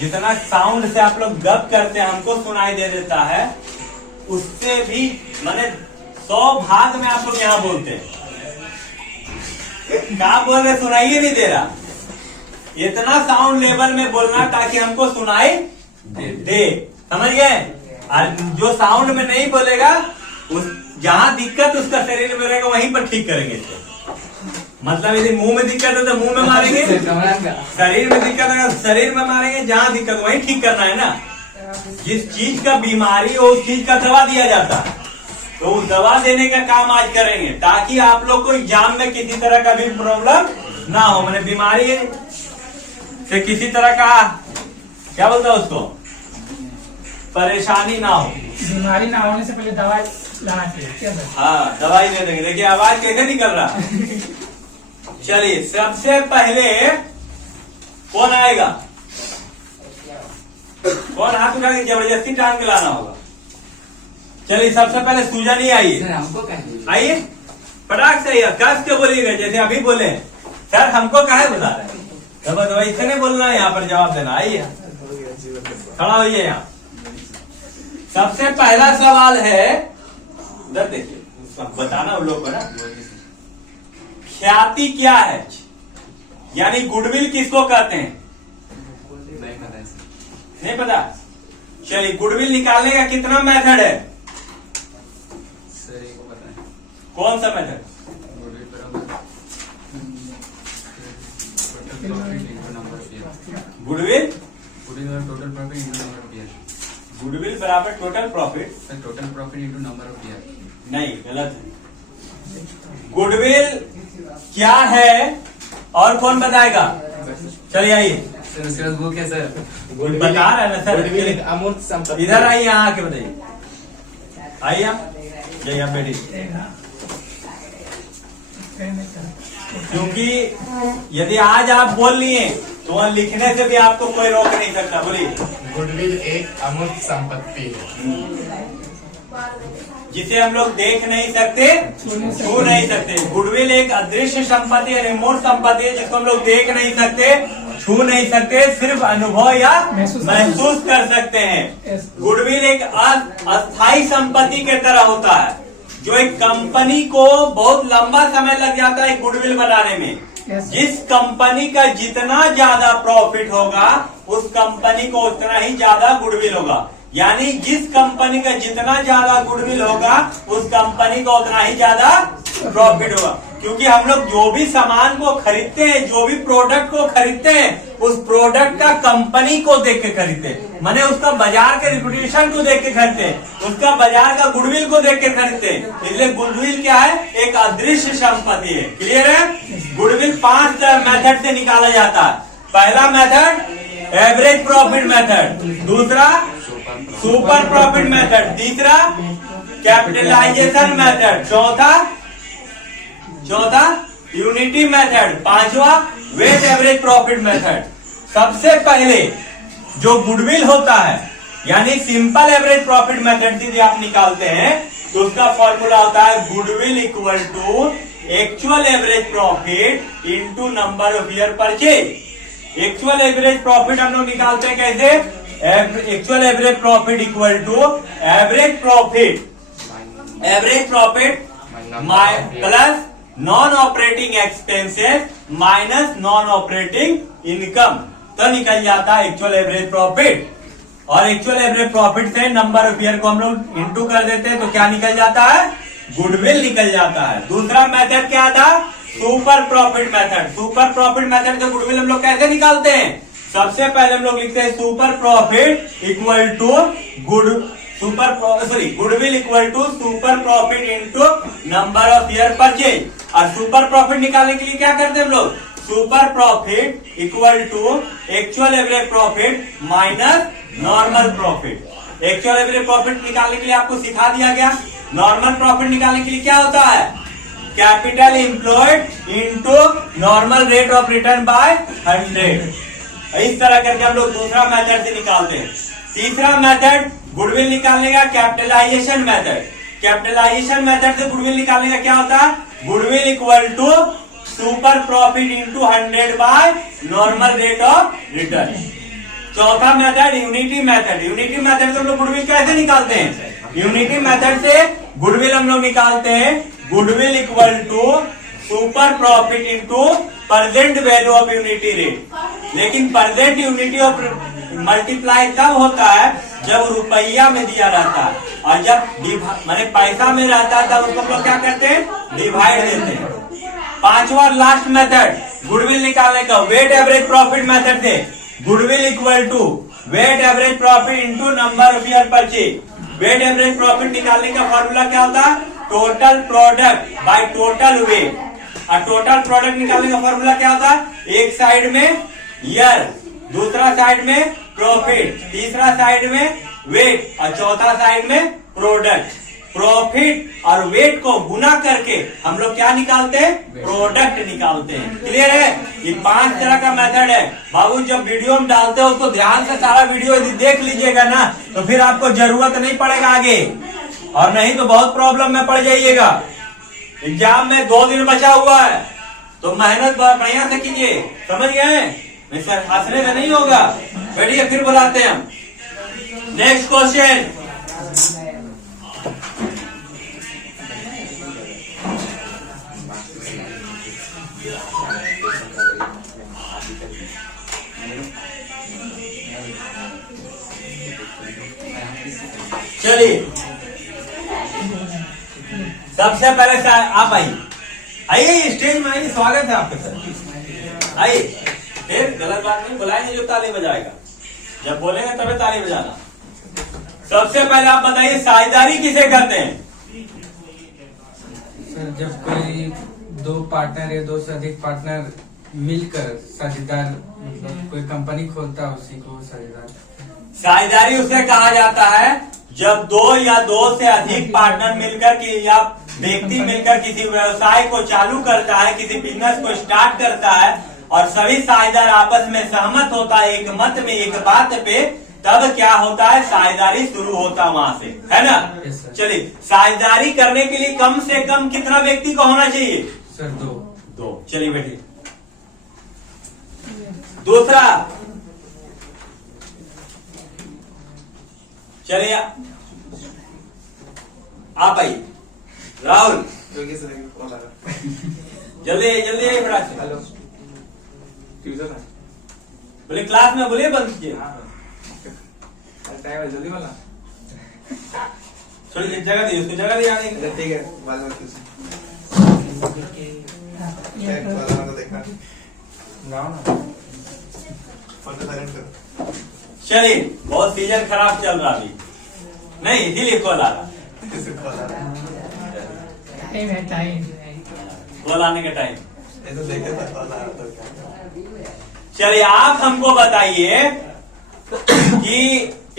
जितना साउंड से आप लोग गप करते हैं हमको सुनाई दे देता है, उससे भी माने 100 भाग में आप लोग यहाँ बोलते हैं। क्या बोल रहे सुनाई नहीं दे रहा। इतना साउंड लेवल में बोलना ताकि हमको सुनाई दे, समझ गए। और जो साउंड में नहीं बोलेगा, उस जहां दिक्कत उसका शरीर में रहेगा वहीं पर ठीक करेंगे इसको। मतलब यदि मुंह में दिक्कत है तो मुंह में मारेंगे, शरीर में दिक्कत है शरीर में मारेंगे, जहां दिक्कत वहीं ठीक करना है ना। जिस चीज का बीमारी हो उस चीज का दवा दिया जाता है, तो उस दवा देने का काम आज करेंगे ताकि आप लोग को एग्जाम में किसी तरह का भी प्रॉब्लम ना हो। मैंने बीमारी से किसी तरह का क्या बोलता है उसको, परेशानी ना हो। बीमारी ना होने से पहले दवाई लाना चाहिए क्या सर? हाँ, दवाई दे देंगे। देखिए आवाज कैसे निकल रहा। चलिए सबसे पहले कौन आएगा, कौन हाथ उठा के जबरदस्ती टांग के लाना होगा। चलिए सबसे पहले सूजन ही आइए, आइए फटाक से कस के बोलिएगा, जैसे अभी बोले सर हमको काहे बुला रहे हैं, तो वैसे नहीं बोलना है, यहाँ पर जवाब देना। आइए खड़ा होइए। यहाँ सबसे पहला सवाल है, उधर देखिए बताना उन लोग को ना, ख्याति क्या है, यानी गुडविल किसको कहते हैं। नहीं पता। चलिए गुडविल निकालने का कितना मेथड है, कौन सा method. Goodwill total profit into number of year. Goodwill बराबर total profit, total profit into number of year. नहीं, गलत है। गुडविल क्या है और कौन बताएगा। चलिए आइए सर, उसके बाद वो क्या सर, बता रहा है ना सर। गुडविल एक अमूर्त संपत्ति। इधर आइए, यहाँ आके बताइए। आइए आप, जाइए आप बेटी। क्योंकि यदि आज आप बोल लिए तो वहाँ लिखने से भी आपको कोई रोक नहीं सकता। बोलिए। गुडविल एक अमूर्त संपत्ति है जिसे हम लोग देख नहीं सकते, छू नहीं सकते। गुडविल एक अदृश्य संपत्ति है, रिमोट संपत्ति है, जिसको हम लोग देख नहीं सकते, छू नहीं सकते, सिर्फ अनुभव या महसूस कर सकते हैं। गुडविल एक अस्थायी संपत्ति के तरह होता है, जो एक कंपनी को बहुत लंबा समय लग जाता है गुडविल बनाने में। जिस कंपनी का जितना ज्यादा प्रॉफिट होगा उस कंपनी को उतना ही ज्यादा गुडविल होगा। यानी जिस कंपनी का जितना ज्यादा गुडविल होगा उस कंपनी को उतना ही ज्यादा प्रॉफिट होगा। क्योंकि हम लोग जो भी सामान को खरीदते हैं, जो भी प्रोडक्ट को खरीदते हैं, उस प्रोडक्ट का कंपनी को देख के खरीदते हैं, माने उसका बाजार के रिपुटेशन को देख के खरीदते हैं, उसका बाजार का गुडविल को देख के खरीदते हैं। इसलिए गुडविल क्या है, एक अदृश्य संपत्ति है। क्लियर है। गुडविल 5 मेथड से निकाला जाता है। पहला मेथड एवरेज प्रॉफिट मेथड, दूसरा सुपर प्रॉफिट मेथड, तीसरा कैपिटलाइजेशन मेथड, चौथा यूनिटी मेथड, पांचवा वेट एवरेज प्रॉफिट मेथड। सबसे पहले जो गुडविल होता है, यानी सिंपल एवरेज प्रॉफिट मेथड यदि आप निकालते हैं तो उसका फॉर्मूला होता है goodwill equal to actual average profit into number of year purchase. Actual average profit हम लोग निकालते हैं कैसे, actual average profit equal to average profit plus non operating expenses minus non operating income, तो निकल जाता है एक्चुअल एवरेज प्रॉफिट। और एक्चुअल एवरेज प्रॉफिट से नंबर ऑफ ईयर को हम लोग इंटू कर देते हैं, तो क्या निकल जाता है, गुडविल निकल जाता है। दूसरा मेथड क्या था, super profit method. Super profit method से गुडविल हम लोग कैसे निकालते हैं, सबसे पहले हम लोग लिखते हैं super profit equal to goodwill equal to super profit into number of year purchase. और सुपर प्रॉफिट निकालने के लिए क्या करते हैं हम लोग, super profit equal to actual average profit minus normal profit. Actual average profit निकालने के लिए आपको सिखा दिया गया। नॉर्मल प्रॉफिट निकालने के लिए क्या होता है, capital employed into normal rate of return by 100। इस तरह करके हम लोग दूसरा मेथड से निकालते हैं। तीसरा मेथड गुडविल निकालने का कैपिटलाइजेशन मेथड। कैपिटलाइजेशन मेथड से गुडविल निकालने का क्या होता है, goodwill equal to super profit into 100 by normal rate of return. चौथा method unity method. Unity method से हम लोग गुडविल कैसे निकालते हैं? यूनिटी मेथड से गुडविल हम लोग निकालते हैं goodwill equal to super profit into present value of unity rate. लेकिन प्रेजेंट यूनिटी ऑफ मल्टीप्लाई तब होता है जब रुपया में दिया रहता है, और जब माने पैसा में रहता है तब उसको हम लोग क्या करते हैं? डिवाइड देते हैं। पांचवा लास्ट मेथड गुडविल निकालने का वेट एवरेज प्रॉफिट मेथड से goodwill equal to weight average profit into number of year purchase. Weight average profit निकालने का फॉर्मूला क्या होता है? Total product by total weight. और टोटल प्रोडक्ट निकालने का फॉर्मूला क्या होता है? एक साइड में ईयर, दूसरा साइड में प्रॉफिट, तीसरा साइड में वेट और चौथा साइड में प्रोडक्ट। प्रॉफिट और वेट को गुना करके हम लोग क्या निकालते हैं? प्रोडक्ट निकालते हैं। क्लियर है? ये 5 तरह का मेथड है। बाबू जब वीडियो में डालते हो तो ध्यान से सारा वीडियो यदि देख लीजिएगा ना तो फिर आपको जरूरत नहीं पड़ेगा आगे, और नहीं तो बहुत प्रॉब्लम में पड़ जाइएगा। एग्जाम में 2 दिन बचा हुआ है तो मेहनत बढ़िया से कीजिए। समझ गए? सर हंसने से नहीं होगा। बैठिए फिर बुलाते हैं हम। Next question. चलिए सबसे पहले आप आइए स्टेज में आइए, स्वागत है आपका सर। आइए, फिर गलत बात नहीं बुलाएंगे जो ताली बजाएगा, जब बोलेंगे तभी ताली बजाना। सबसे पहले आप बताइए साझेदारी किसे कहते हैं? सर जब कोई 2 पार्टनर या 2 से अधिक पार्टनर मिलकर साझेदार मतलब कोई कंपनी खोलता है उसी को साझेदार। साझेदारी उसे कहा जाता है जब 2 या 2 से अधिक पार्टनर मिलकर के या व्यक्ति मिलकर किसी व्यवसाय को चालू करता है, किसी बिजनेस को स्टार्ट करता है और सभी साझेदार आपस में सहमत होता है एक मत में, एक बात पे, तब क्या होता है? साझेदारी शुरू होता है वहां से, है ना? चलिए, साझेदारी करने के लिए कम से कम कितना व्यक्ति को होना चाहिए? सर 2। चलिए बैठिए। दूसरा, चलिए आप आइए। राहुल जल्दी जल्दी आइए बड़ा। हेलो ट्यूशन है। बोले क्लास में बोलिए, बंद कीजिए। टाइम है, जल्दी बोला। चलिए एक जगह दी, उसको जगह दी आने की। ठीक है, बाद में ट्यूशन देखना चलिए, बहुत सीजन खराब चल रहा अभी, नहीं इसीलिए कॉल आ रहा। टाइम है, टाइम कॉल आने का टाइम। तो देखे था कॉल आ रहा तो क्या। चलिए आप हमको बताइए कि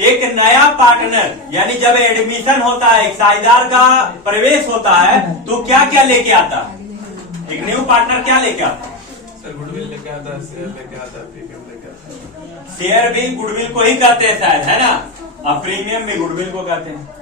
एक नया पार्टनर यानी जब एडमिशन होता है, एक साझेदार का प्रवेश होता है तो क्या क्या लेके आता? एक न्यू पार्टनर क्या लेके आता? सर गुडविल लेके आता है, शेयर लेके आता है, प्रीमियम लेके आता है। शेयर भी गुडविल को ही कहते हैं शायद, है ना? और प्रीमियम भी गुडविल को कहते हैं।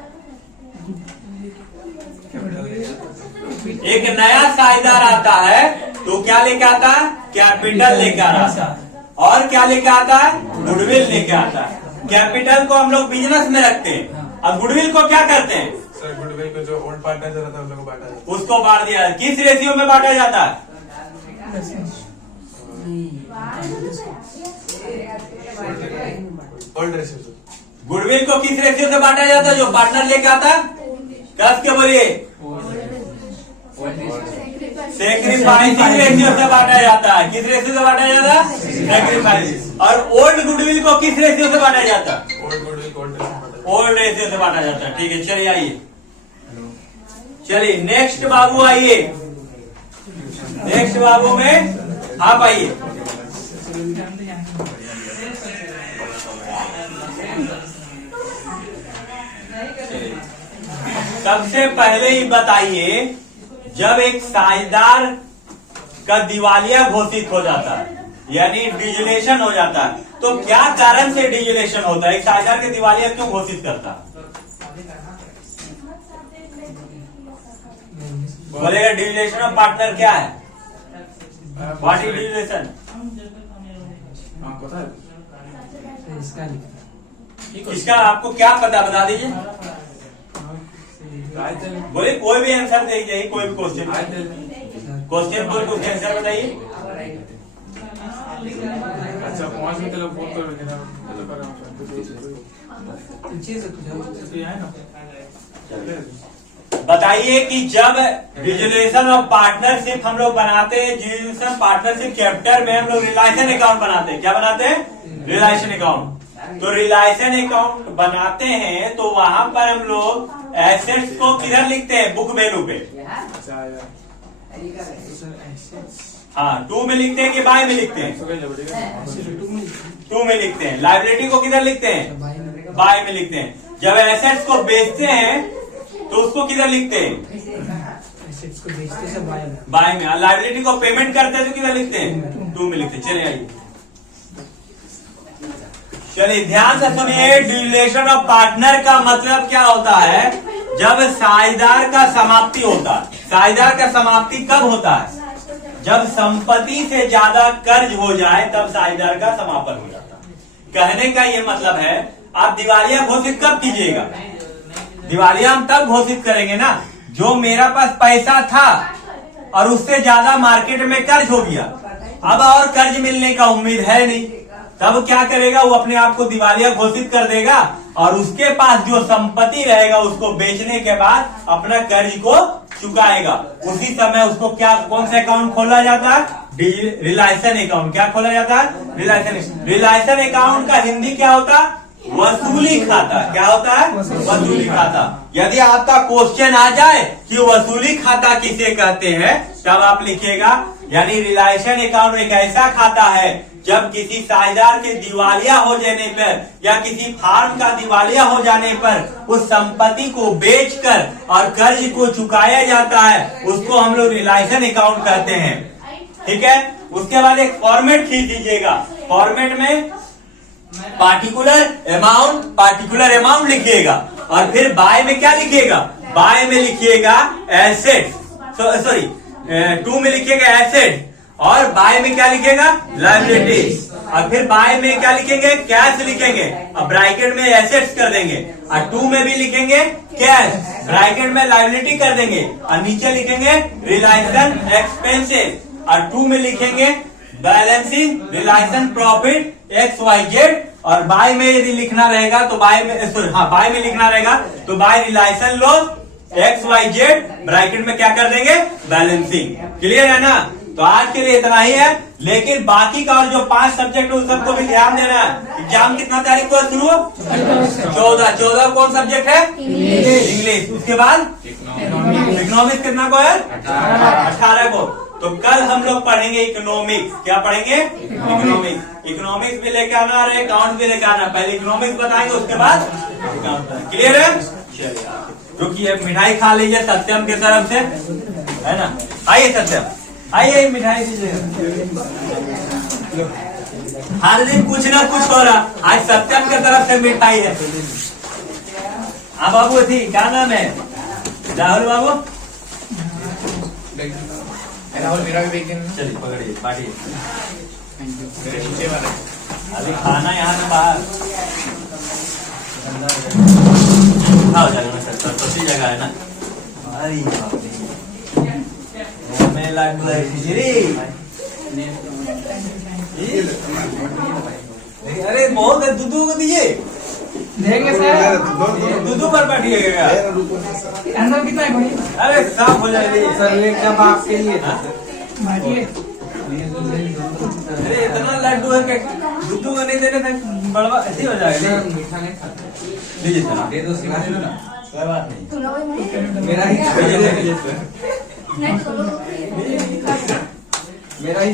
एक नया साझेदार आता है तो क्या लेके आता है? कैपिटल लेके आता है। और क्या लेके आता है? गुडविल लेके आता है। कैपिटल को हम लोग बिजनेस में रखते हैं और गुडविल को क्या करते हैं? सर गुडविल को जो ओल्ड पार्टनर चला था उन लोगों को बांटा जाता उसको बांट दिया। किस रेशियो में बांटा जाता है? Old ratio. गुडविल को किस रेशियो से बांटा जाता है जो पार्टनर लेके आता है? कस के बोलिए। सेक्रीफाइसिंग रेशियो से बांटा जाता है। किस रेशियो से बांटा जाता है? सेक्रीफाइस। और ओल्ड गुडविल को किस रेशियो से बांटा जाता है? ओल्ड गुडविल को ओल्ड रेशियो से बांटा जाता है। ठीक है, चलिए आइए। चलिए नेक्स्ट बाबू आइए। नेक्स्ट बाबू में आप आइए। सबसे पहले ही बताइए, जब एक साझेदार का दिवालिया घोषित हो जाता है यानी डिजोल्यूशन हो जाता है तो क्या कारण से डिजोल्यूशन होता है? एक साझेदार के दिवालिया क्यों घोषित करता है? बोलेगा डिजोल्यूशन ऑफ पार्टनर क्या है? What is dissolution? इसका लिखना। इसका आपको क्या पता बता दीजिए। बोले कोई भी आंसर दे जाइए, कोई भी क्वेश्चन क्वेश्चन कोई क्वेश्चन आंसर बताइए। अच्छा 5 मिनट लोग फोन करोगे ना, चलो करो पीछे से कुछ ये है ना। बताइए कि जब रिजोल्यूशन ऑफ पार्टनरशिप हम लोग बनाते हैं, रिजोल्यूशन पार्टनरशिप चैप्टर में हम लोग रिलेशन अकाउंट बनाते हैं। क्या बनाते हैं? Realisation account. तो रिलेशन अकाउंट बनाते हैं तो वहां पर हम लोग एसेट्स को किधर लिखते हैं? बुक वैल्यू पे। अच्छा यार हाँ, टू में लिखते हैं कि बाय में लिखते हैं? टू में लिखते हैं। लाइबिलिटी को किधर लिखते हैं? बाय में लिखते हैं। जब एसेट्स को बेचते हैं तो उसको किधर लिखते हैं? इसको बेचते से बाय में। लाइबिलिटी को पेमेंट करते हैं तो किधर लिखते हैं? टू में लिखते हैं। चले आइए, चलिए ध्यान से सुनिए। रिलेशन ऑफ पार्टनर का मतलब क्या होता है? जब साझेदार का समाप्ति होता है। साझेदार का समाप्ति कब होता है? जब संपत्ति से ज्यादा कर्ज हो जाए तब साझेदार का समापन हो जाता है। कहने का ये मतलब है, आप दिवालिया घोषित कब कीजिएगा? दिवालिया हम तब घोषित करेंगे ना जो मेरा पास पैसा था और उससे ज्यादा मार्केट में कर्ज हो गया, अब और कर्ज मिलने का उम्मीद है नहीं, तब क्या करेगा? वो अपने आप को दिवालिया घोषित कर देगा और उसके पास जो संपत्ति रहेगा उसको बेचने के बाद अपना कर्ज को चुकाएगा। उसी समय उसको क्या, कौन सा अकाउंट खोला जाता है? Realisation account. क्या खोला जाता है? रिलेशन अकाउंट का हिंदी क्या होता है? वसूली खाता। क्या होता है? वसूली खाता। यदि आपका क्वेश्चन आ जाए कि वसूली खाता किसे कहते हैं, तब आप लिखिएगा यानी रिलेशन अकाउंट एक ऐसा खाता है जब किसी साझेदार के दिवालिया हो जाने पर या किसी फार्म का दिवालिया हो जाने पर उस संपत्ति को बेचकर और कर्ज को चुकाया जाता है, उसको हम लोग रिलेशन अकाउंट कहते हैं। ठीक है। उसके बाद एक फॉर्मेट खींच दीजिएगा। फॉर्मेट में पार्टिकुलर अमाउंट लिखिएगा और फिर बाय में क्या लिखिएगा? बाय में लिखिएगा एसेट, सॉरी टू में लिखिएगा एसेट और बाय में क्या लिखेगा? लायबिलिटी। और फिर बाय में क्या लिखेंगे? कैश लिखेंगे और ब्रैकेट में एसेट्स कर देंगे। और टू में भी लिखेंगे कैश, ब्रैकेट में लायबिलिटी कर देंगे और नीचे लिखेंगे रिलेशन एक्सपेंसेस और टू में लिखेंगे बैलेंसिंग रिलेशन प्रॉफिट XYZ। और बाय में यदि लिखना रहेगा तो बाय में लिखना रहेगा तो by relation loss XYZ, bracket में क्या कर देंगे? बैलेंसिंग। क्लियर है ना? तो आज के लिए इतना ही है, लेकिन बाकी का और जो 5 सब्जेक्ट है उस सबको भी ध्यान देना है। एग्जाम कितना तारीख को शुरू हो? 14 कौन सब्जेक्ट है? इंग्लिश। उसके बाद इकोनॉमिक्स कितना को है? 18 को। तो कल हम लोग पढ़ेंगे इकोनॉमिक्स। क्या पढ़ेंगे? इकोनॉमिक्स। इकोनॉमिक्स भी लेके आना और अकाउंट भी लेके आना। पहले इकोनॉमिक्स बताएंगे, उसके बाद अकाउंट। क्लियर है? चलिए रुकिए, मिठाई खा लीजिए सत्यम की तरफ से, है ना? आइए सत्यम, आइए मिठाई दीजिए। हर दिन कुछ ना कुछ हो रहा, आज सत्यम की तरफ से मिठाई है। हाँ बाबू थी, क्या नाम है? राहुल बाबू। राहुल मेरा भी वेगन। चलिए पकड़िए, बांटिए। अभी खाना यहाँ से बाहर खाओ जाएगा सर, सरस्वती जगह है ना। अरे बाप रे, मैं लाडू है खिचड़ी। अरे बहुत है, दूधू को दीजिए। देंगे सर, दूधू पर बैठिएगा। अंदर कितना है भाई? अरे साफ हो जाएगी सर ये कब आपके लिए? बांटिए। अरे इतना लड्डू है कि दूधू को नहीं देने से बड़वा ऐसी हो जाएगा। मीठा नहीं खाता। लीजिए सर, दे दो सिला दो ना। कोई बात नहीं। मेरा ही लीजिए, लीजिए। मेरा ही